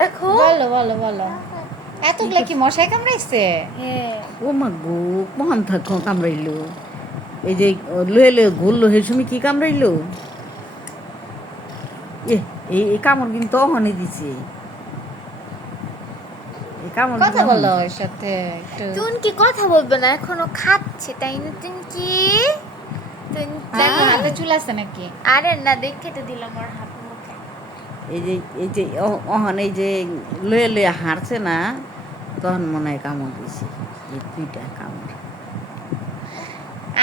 দেখো বলো বলো বলো এতগুলা কি মশাই কামড়াইছে? ও মা গো কখন থাকো কামড়াইলো এই যে লয়ে লয়ে ঘুরলো সেই সময় কি কামড়াইলো এ এই কামড় কিন্তু অহনে দিছে এই কামড় কথা কিন্তু বলো ওর সাথে একটু। তুন কি কথা বলবে না, এখনো খাচ্ছে তাই না? তুন কি তুন দেখো হাতে চুল আছে নাকি? আরে না, দেখে তো দিলাম ওর হাত মুখে। এই যে অহন এই যে লয়ে লয়ে হারছে না তখন মনে হয় কামড় দিছে এই দুইটা কামড়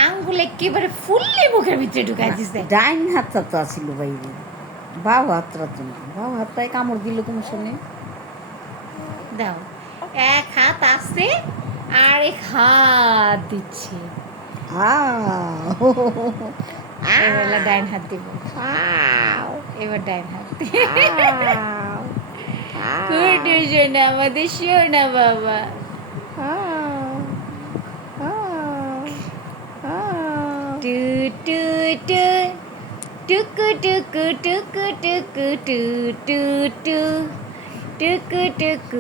আঙ্গুল একেবারে ফুললি মুখের ভিতরে ঢুকাই দিছে। ডাইন হাতটা তো আছিল বাইরে বাউ হাতটা তো না বাউ হাতটাই কামড় দিল তোমার শুনে দাও, এক হাত আছে আর এক হাত দিচ্ছে। এবার ডাইন হাত দিব, এবার ডাইন হাত গুড না আমাদের শিওর না বাবা। টু টু টু টুকু টুকু টুকু টুকু টু টু টু টুকু টুকু